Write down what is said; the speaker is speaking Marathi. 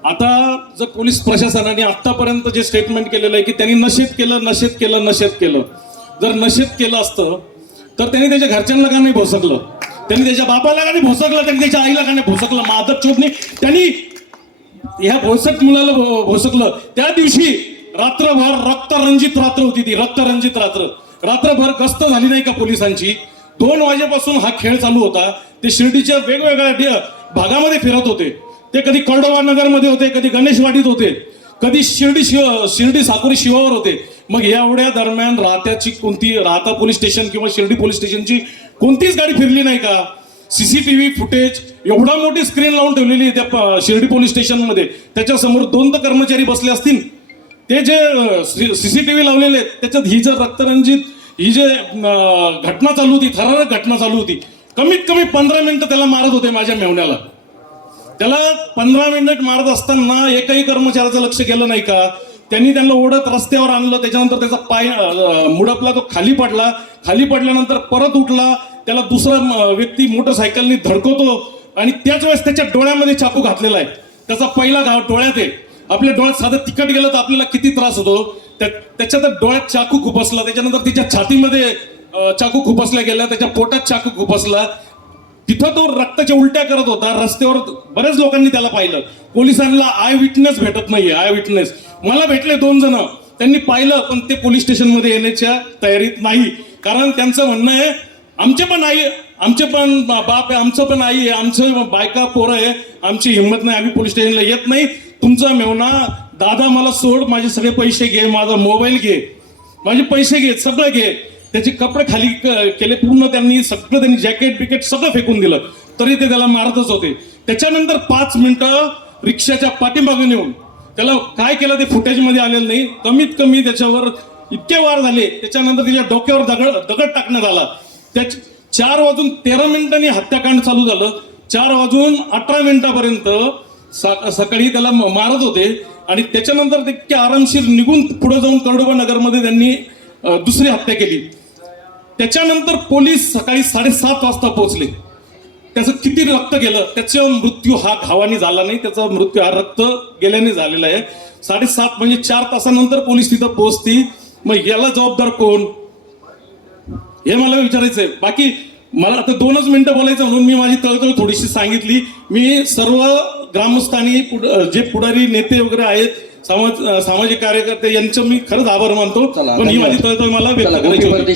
आता जर पोलीस प्रशासनाने आतापर्यंत जे स्टेटमेंट केलेलं आहे की त्यांनी नशेत केलं, जर नशेत केलं असतं तर त्यांनी त्याच्या घरच्यांना का नाही भोसकलं, त्यांनी त्याच्या बापाला का नाही भोसकलं, त्यांनी त्याच्या आईला का नाही भोसकलं, मादक चोरने त्यांनी ह्या भोसक मुलाला भोसकलं. त्या दिवशी रात्रभर रक्तरंजित रात्र होती, ती रक्तरंजित रात्रभर गस्त झाली नाही का पोलिसांची. 2 वाजेपासून हा खेळ चालू होता. ते शिर्डीच्या वेगवेगळ्या भागामध्ये फिरत होते. ते कधी कळडोबा नगरमध्ये होते, कधी गणेशवाडीत होते, कधी शिर्डी साकोरी शिवावर होते. मग एवढ्या दरम्यान राहता पोलीस स्टेशन किंवा शिर्डी पोलीस स्टेशनची कोणतीच गाडी फिरली नाही का? सीसीटीव्ही फुटेज एवढा मोठी स्क्रीन लावून ठेवलेली त्या शिर्डी पोलीस स्टेशन मध्ये, त्याच्या समोर 2 कर्मचारी बसले असतील. ते जे सीसीटीव्ही लावलेले त्याच्यात ही जर रक्तरंजित ही जे घटना चालू होती, थरारक घटना चालू होती. कमीत कमी 15 मिनिटं त्याला मारत होते माझ्या मेवण्याला. त्याला 15 मिनिट मारत असताना एकही कर्मचाऱ्याचं लक्ष गेलं नाही का? त्यांनी त्यांना ओढत रस्त्यावर आणलं. त्याच्यानंतर त्याचा पाय मुडपला, तो खाली पडल्यानंतर परत उठला. त्याला दुसरा व्यक्ती मोटरसायकलनी धडकवतो आणि त्याच वेळेस त्याच्या डोळ्यामध्ये चाकू घातलेला आहे. त्याचा पहिला घाव डोळ्यात आहे. आपल्या डोळ्यात साधं तिखट गेलं तर आपल्याला किती त्रास होतो. त्याच्या डोळ्यात चाकू खुपसला. त्याच्यानंतर तिच्या छातीमध्ये चाकू खुपसल्या गेला, त्याच्या पोटात चाकू खुपसला. तिथं तो रक्ताच्या उलट्या करत होता. रस्त्यावर बऱ्याच लोकांनी त्याला पाहिलं. पोलिसांना आय विटनेस भेटत नाहीये. आय विटनेस मला भेटले 2 जण, त्यांनी पाहिलं, पण ते पोलीस स्टेशन मध्ये येण्याच्या तयारीत नाही. कारण त्यांचं म्हणणं आहे आमचे पण बाप आहे, आमचं पण आई आहे, आमचं बायका पोरं आहे, आमची हिंमत नाही, आम्ही पोलीस स्टेशनला येत नाही. तुमचा मेवना दादा मला सोड, माझे सगळे पैसे घे, माझा मोबाईल घे, माझे पैसे घे, सगळं घे. त्याचे कपडे खाली केले पूर्ण, त्यांनी जॅकेट बिकेट सगळं फेकून दिलं. तरी ते त्याला मारतच होते. त्याच्यानंतर 5 मिनिटं रिक्षाच्या पाठीमागून येऊन त्याला काय केलं ते फुटेज मध्ये आलेलं नाही. कमीत कमी त्याच्यावर इतके वार झाले. त्याच्यानंतर त्याच्या डोक्यावर दगड टाकण्यात आला. 4:13 हत्याकांड चालू झालं. 4:18 सकाळी त्याला मारत होते आणि त्याच्यानंतर ते इतके आरामशीर निघून पुढे जाऊन कळडोबा नगरमध्ये त्यांनी दुसरी हत्या केली. त्याच्यानंतर पोलीस सकाळी 7:30 वाजता पोहोचले. त्याचं किती रक्त गेलं, त्याचा मृत्यू हा घावाने झाला नाही, त्याचा मृत्यू हा रक्त गेल्याने झालेला आहे. 7:30 म्हणजे 4 तासानंतर पोलीस तिथं पोहोचती. मग याला जबाबदार कोण, हे मला विचारायचंय. बाकी मला आता 2च मिनिटं बोलायचं म्हणून मी माझी तळतळ थोडीशी सांगितली. मी सर्व ग्रामस्थांनी, जे पुढारी नेते वगैरे आहेत, सामाजिक कार्यकर्ते, यांचं मी खरंच आभार मानतो. पण ही माझी तळतळ मला व्यक्त करायची होती.